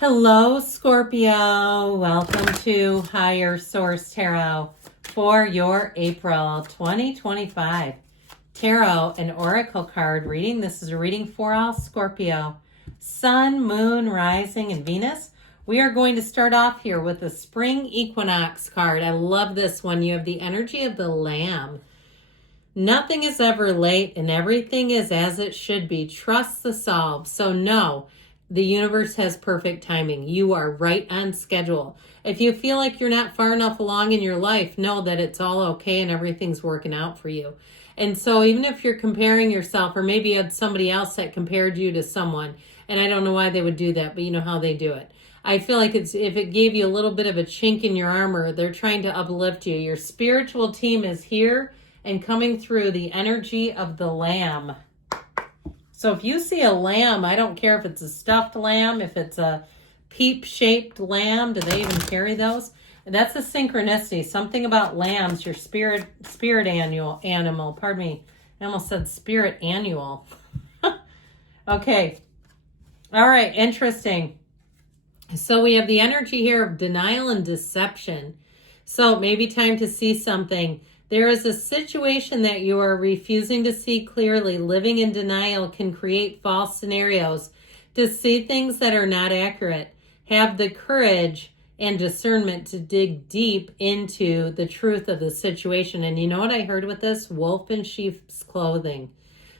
Hello, Scorpio. Welcome to Higher Source Tarot for your April 2025 Tarot and Oracle card reading. This is a reading for all Scorpio. Sun, Moon, Rising, and Venus. We are going to start off here with the Spring Equinox card. I love this one. You have the energy of the Lamb. Nothing is ever late and everything is as it should be. Trust the solve. So no. The universe has perfect timing. You are right on schedule. If you feel like you're not far enough along in your life, know that it's all okay and everything's working out for you. And so even if you're comparing yourself, or maybe you had somebody else that compared you to someone, and I don't know why they would do that, but you know how they do it. I feel like if it gave you a little bit of a chink in your armor, they're trying to uplift you. Your spiritual team is here and coming through the energy of the Lamb. So if you see a lamb, I don't care if it's a stuffed lamb, if it's a peep-shaped lamb, do they even carry those? That's a synchronicity. Something about lambs, your spirit animal. Pardon me. I almost said spirit annual. Okay. All right. Interesting. So we have the energy here of denial and deception. So maybe time to see something. There is a situation that you are refusing to see clearly. Living in denial can create false scenarios. To see things that are not accurate. Have the courage and discernment to dig deep into the truth of the situation. And you know what I heard with this? Wolf in sheep's clothing.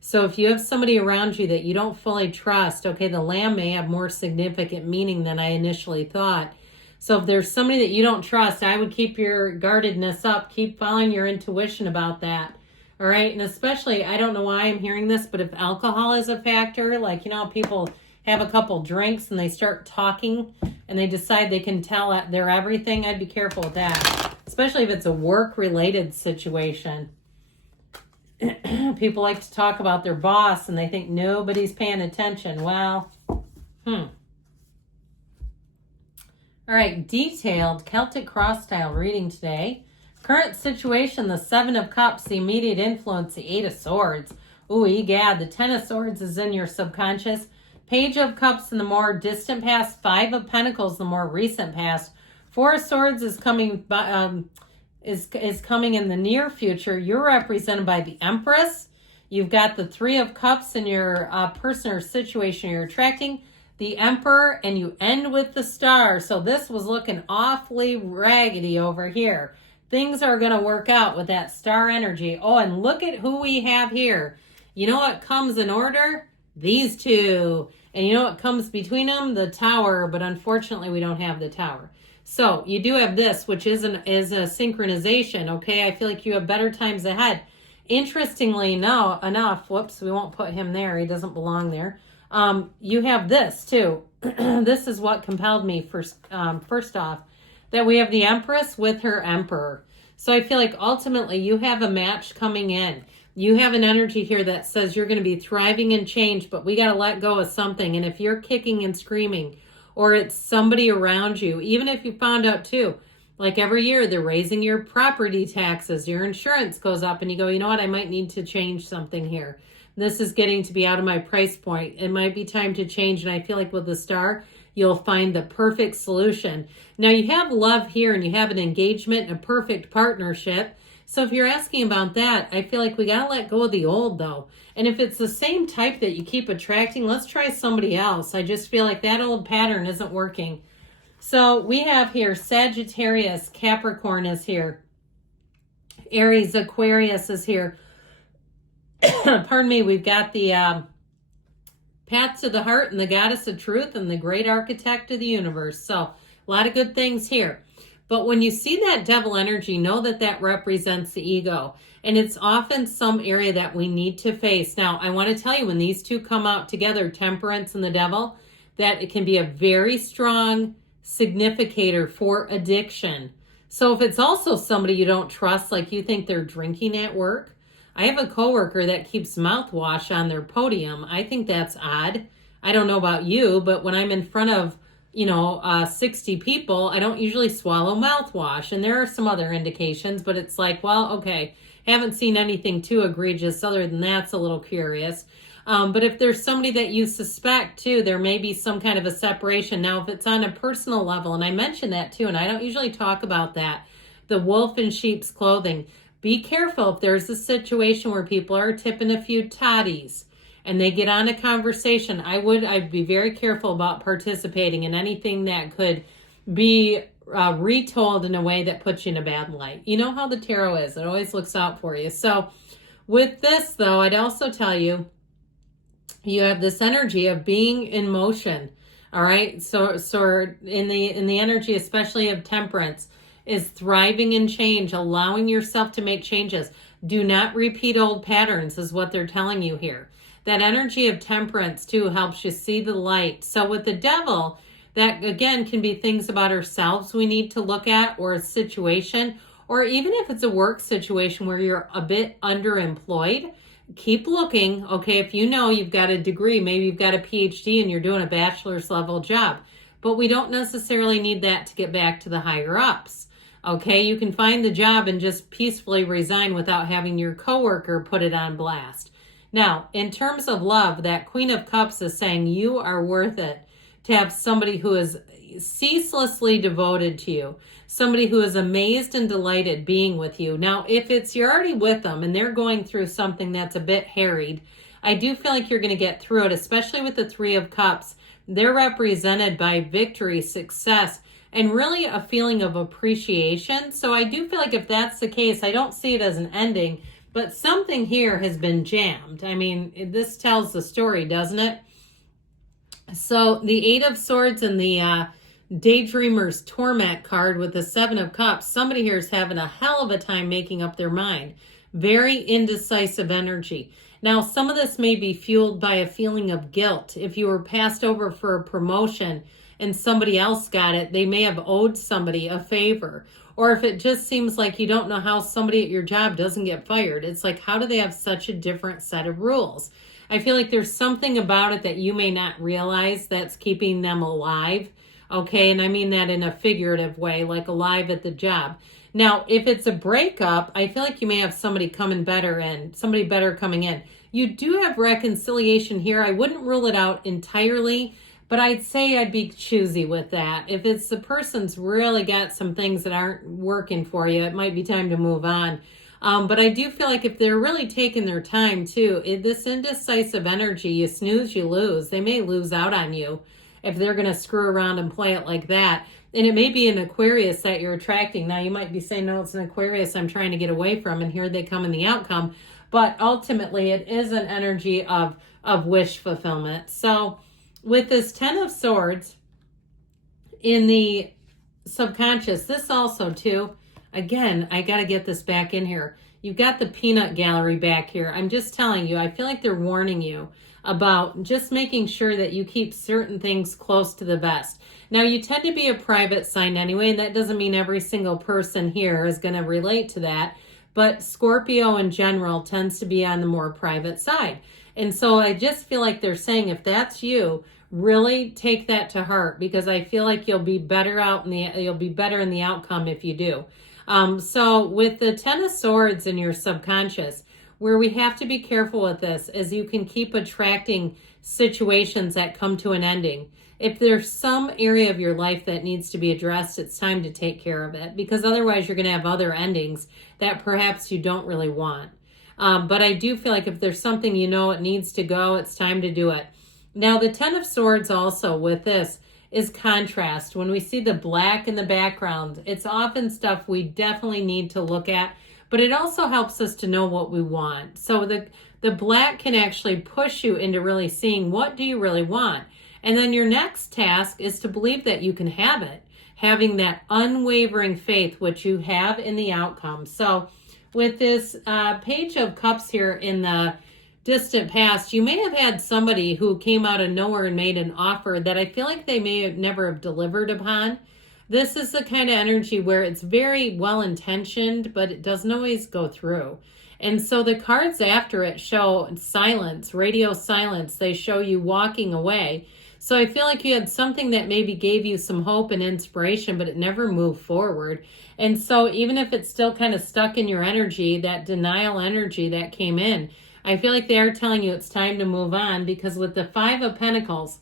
So if you have somebody around you that you don't fully trust, okay, the lamb may have more significant meaning than I initially thought. So if there's somebody that you don't trust, I would keep your guardedness up. Keep following your intuition about that. All right. And especially, I don't know why I'm hearing this, but if alcohol is a factor, like, you know, people have a couple drinks and they start talking and they decide they can tell they're everything, I'd be careful with that. Especially if it's a work-related situation. People like to talk about their boss and they think nobody's paying attention. Well, All right, detailed Celtic cross-style reading today. Current situation, the Seven of Cups, the immediate influence, the Eight of Swords. Ooh, egad, the Ten of Swords is in your subconscious. Page of Cups in the more distant past. Five of Pentacles, the more recent past. Four of Swords is coming is coming in the near future. You're represented by the Empress. You've got the Three of Cups in your person or situation you're attracting. The Emperor, and you end with the Star. So this was looking awfully raggedy over here. Things are going to work out with that star energy. Oh, and look at who we have here. You know what comes in order? These two. And you know what comes between them? The Tower, but unfortunately we don't have the Tower. So you do have this, which is a synchronization, okay? I feel like you have better times ahead. Interestingly enough, whoops, we won't put him there. He doesn't belong there. You have this too. This is what compelled me first off, that we have the Empress with her Emperor. So I feel like ultimately you have a match coming in. You have an energy here that says you're going to be thriving in change, but we got to let go of something. And if you're kicking and screaming, or it's somebody around you, even if you found out too, like every year they're raising your property taxes, your insurance goes up, and you go, you know what, I might need to change something here. This is getting to be out of my price point. It might be time to change. And I feel like with the Star, you'll find the perfect solution. Now you have love here and you have an engagement and a perfect partnership. So if you're asking about that, I feel like we got to let go of the old though. And if it's the same type that you keep attracting, let's try somebody else. I just feel like that old pattern isn't working. So we have here Sagittarius, Capricorn is here. Aries, Aquarius is here. Pardon me, we've got the Path to the Heart and the Goddess of Truth and the Great Architect of the Universe. So a lot of good things here. But when you see that devil energy, know that that represents the ego. And it's often some area that we need to face. Now, I want to tell you, when these two come out together, Temperance and the devil, that it can be a very strong significator for addiction. So if it's also somebody you don't trust, like you think they're drinking at work, I have a coworker that keeps mouthwash on their podium. I think that's odd. I don't know about you, but when I'm in front of, 60 people, I don't usually swallow mouthwash. And there are some other indications, but it's like, well, okay, haven't seen anything too egregious. Other than that, it's a little curious. But if there's somebody that you suspect too, there may be some kind of a separation. Now, if it's on a personal level, and I mentioned that too, and I don't usually talk about that, the wolf in sheep's clothing. Be careful if there's a situation where people are tipping a few toddies and they get on a conversation. I'd be very careful about participating in anything that could be retold in a way that puts you in a bad light. You know how the tarot is. It always looks out for you. So with this, though, I'd also tell you, you have this energy of being in motion. All right. So in the energy, especially of temperance, is thriving in change, allowing yourself to make changes. Do not repeat old patterns is what they're telling you here. That energy of temperance too helps you see the light. So with the devil, that again can be things about ourselves we need to look at, or a situation, or even if it's a work situation where you're a bit underemployed, keep looking. Okay, if you know you've got a degree, maybe you've got a PhD and you're doing a bachelor's level job, but we don't necessarily need that to get back to the higher ups. Okay, you can find the job and just peacefully resign without having your coworker put it on blast. Now, in terms of love, that Queen of Cups is saying you are worth it to have somebody who is ceaselessly devoted to you, somebody who is amazed and delighted being with you. Now, if you're already with them and they're going through something that's a bit harried, I do feel like you're going to get through it, especially with the Three of Cups. They're represented by victory, success, and really a feeling of appreciation. So I do feel like if that's the case, I don't see it as an ending, but something here has been jammed. I mean, this tells the story, doesn't it? So the Eight of Swords and the Daydreamer's Torment card with the Seven of Cups, somebody here is having a hell of a time making up their mind. Very indecisive energy. Now, some of this may be fueled by a feeling of guilt. If you were passed over for a promotion and somebody else got it, they may have owed somebody a favor. Or if it just seems like you don't know how somebody at your job doesn't get fired. It's like, how do they have such a different set of rules? I feel like there's something about it that you may not realize that's keeping them alive. Okay, and I mean that in a figurative way, like alive at the job. Now, if it's a breakup, I feel like you may have somebody coming better in, somebody better coming in. You do have reconciliation here. I wouldn't rule it out entirely, but I'd say I'd be choosy with that. If it's the person's really got some things that aren't working for you, it might be time to move on. But I do feel like if they're really taking their time too, this indecisive energy, you snooze, you lose. They may lose out on you if they're going to screw around and play it like that. And it may be an Aquarius that you're attracting. Now, you might be saying, no, it's an Aquarius I'm trying to get away from, and here they come in the outcome. But ultimately, it is an energy of wish fulfillment. So with this Ten of Swords in the subconscious, this also too, again, I got to get this back in here. You've got the peanut gallery back here. I'm just telling you, I feel like they're warning you about just making sure that you keep certain things close to the vest. Now, you tend to be a private sign anyway, and that doesn't mean every single person here is going to relate to that. But Scorpio in general tends to be on the more private side. And so I just feel like they're saying, if that's you, really take that to heart, because I feel like you'll be better in the outcome if you do. So with the Ten of Swords in your subconscious, where we have to be careful with this is you can keep attracting situations that come to an ending. If there's some area of your life that needs to be addressed, it's time to take care of it, because otherwise you're going to have other endings that perhaps you don't really want. But I do feel like if there's something you know it needs to go, it's time to do it. Now, the Ten of Swords also with this is contrast. When we see the black in the background, it's often stuff we definitely need to look at, but it also helps us to know what we want. So the black can actually push you into really seeing what do you really want. And then your next task is to believe that you can have it, having that unwavering faith, which you have in the outcome. So with this Page of Cups here in the distant past, you may have had somebody who came out of nowhere and made an offer that I feel like they may have never have delivered upon. This is the kind of energy where it's very well intentioned, but it doesn't always go through. And so the cards after it show silence, radio silence. They show you walking away. So I feel like you had something that maybe gave you some hope and inspiration, but it never moved forward. And so even if it's still kind of stuck in your energy, that denial energy that came in, I feel like they are telling you it's time to move on, because with the Five of Pentacles,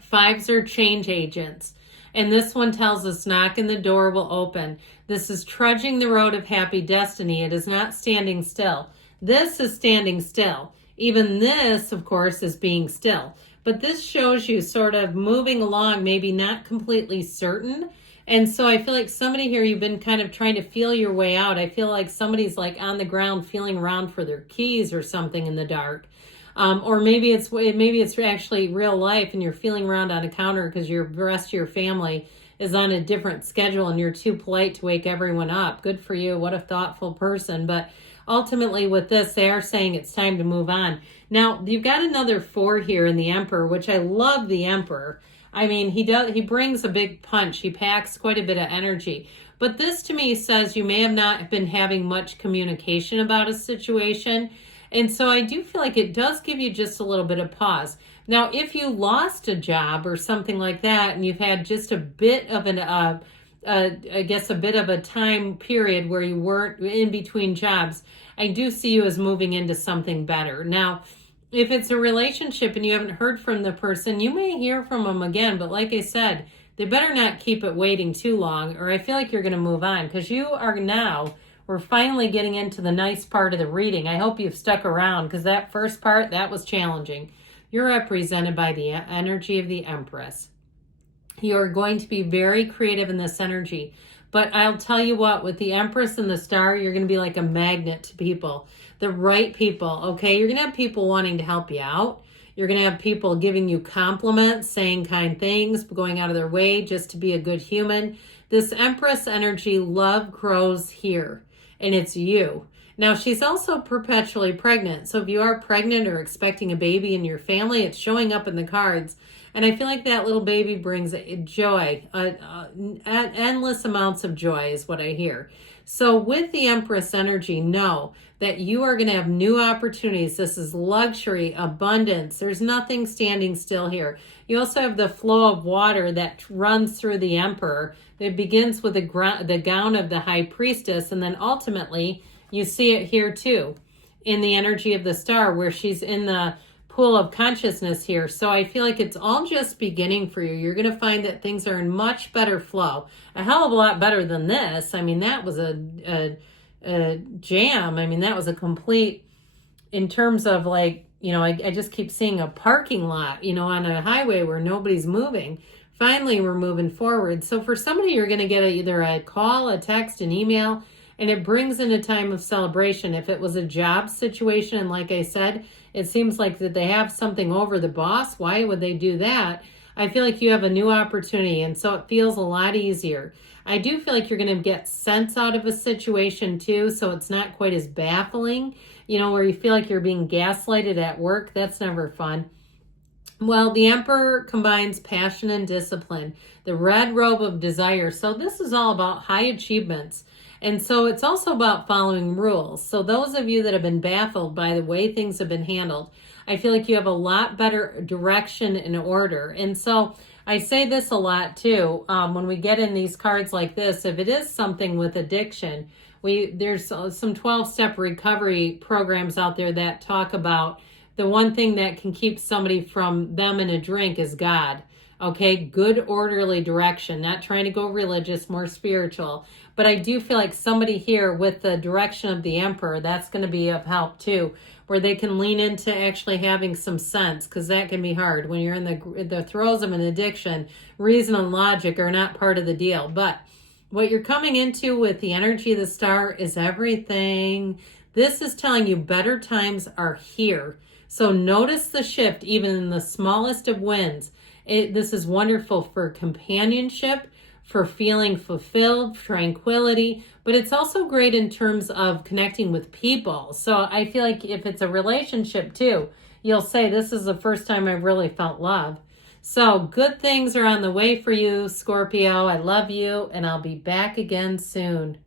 fives are change agents. And this one tells us knock and the door will open. This is trudging the road of happy destiny. It is not standing still. This is standing still. Even this, of course, is being still. But this shows you sort of moving along, maybe not completely certain. And so I feel like somebody here, you've been kind of trying to feel your way out. I feel like somebody's like on the ground feeling around for their keys or something in the dark. Or maybe it's actually real life and you're feeling around on a counter because the rest of your family is on a different schedule and you're too polite to wake everyone up. Good for you. What a thoughtful person. But ultimately with this, they are saying it's time to move on. Now, you've got another 4 here in the Emperor, which I love the Emperor. I mean, he brings a big punch. He packs quite a bit of energy. But this to me says you may have not been having much communication about a situation. And so I do feel like it does give you just a little bit of pause. Now, if you lost a job or something like that, and you've had just a bit of I guess a bit of a time period where you weren't in between jobs, I do see you as moving into something better. Now, if it's a relationship and you haven't heard from the person, you may hear from them again. But like I said, they better not keep it waiting too long, or I feel like you're going to move on, because we're finally getting into the nice part of the reading. I hope you've stuck around, because that first part, that was challenging. You're represented by the energy of the Empress. You're going to be very creative in this energy. But I'll tell you what, with the Empress and the Star, you're going to be like a magnet to people. The right people, okay? You're going to have people wanting to help you out. You're going to have people giving you compliments, saying kind things, going out of their way just to be a good human. This Empress energy, love grows here. And it's you. Now, she's also perpetually pregnant. So if you are pregnant or expecting a baby in your family, it's showing up in the cards. And I feel like that little baby brings joy, endless amounts of joy is what I hear. So with the Empress energy, know that you are going to have new opportunities. This is luxury, abundance. There's nothing standing still here. You also have the flow of water that runs through the Emperor. It begins with the gown of the High Priestess, and then ultimately you see it here too in the energy of the Star, where she's in the pool of consciousness here. So I feel like it's all just beginning for you. You're going to find that things are in much better flow, a hell of a lot better than this. I mean, that was a jam. I mean, that was a complete, in terms of like, I just keep seeing a parking lot, on a highway where nobody's moving. Finally, we're moving forward. So for somebody, you're going to get either a call, a text, an email, and it brings in a time of celebration. If it was a job situation, and like I said, it seems like that they have something over the boss. Why would they do that? I feel like you have a new opportunity, and so it feels a lot easier. I do feel like you're going to get sense out of a situation too, so it's not quite as baffling, where you feel like you're being gaslighted at work. That's never fun. Well, the Emperor combines passion and discipline, the red robe of desire. So this is all about high achievements. And so it's also about following rules. So those of you that have been baffled by the way things have been handled, I feel like you have a lot better direction and order. And so I say this a lot too, when we get in these cards like this, if it is something with addiction, there's some 12-step recovery programs out there that talk about the one thing that can keep somebody from them in a drink is God. Okay, good orderly direction, not trying to go religious, more spiritual. But I do feel like somebody here with the direction of the Emperor, that's going to be of help too, where they can lean into actually having some sense, because that can be hard. When you're in the throes of an addiction, reason and logic are not part of the deal. But what you're coming into with the energy of the Star is everything. This is telling you better times are here. So notice the shift, even in the smallest of wins. This is wonderful for companionship, for feeling fulfilled, tranquility, but it's also great in terms of connecting with people. So I feel like if it's a relationship too, you'll say, this is the first time I've really felt love. So good things are on the way for you, Scorpio. I love you, and I'll be back again soon.